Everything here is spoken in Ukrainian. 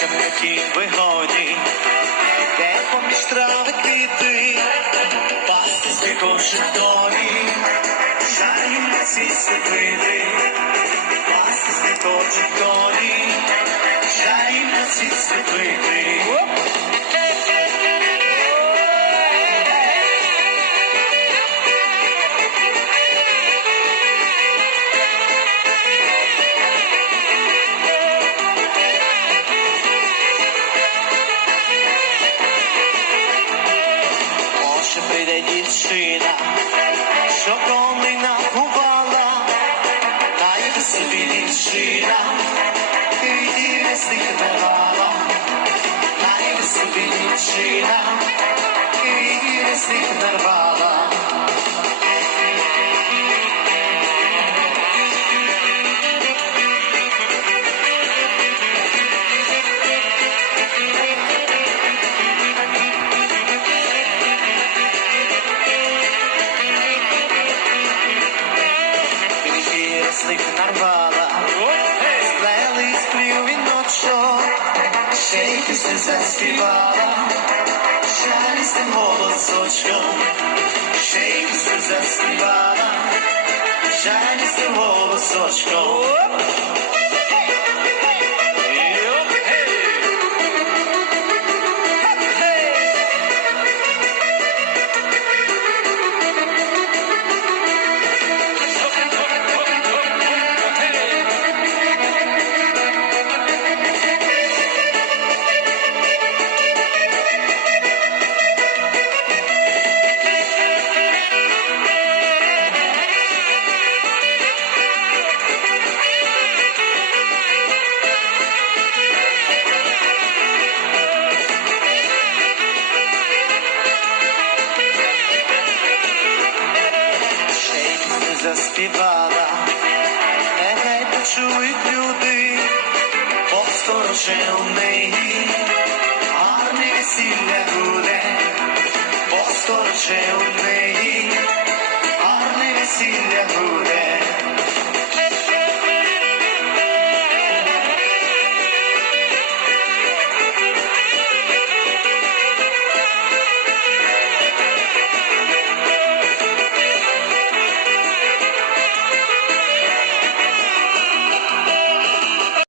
Такій вигоді, де поміж трави пастися кожен долі, шарі на ці світлини, пасти стихом житові, шарі на ці світлини. Може прийде дівчина, що коли та й собі дівчина, і вести давала, найде shake is his estivada. Shine is the whole sochko. Shake is his estivada. Shine. заспівала, нехай почують люди, у неї, гарне весілля буде, у неї, гарне весілля буде.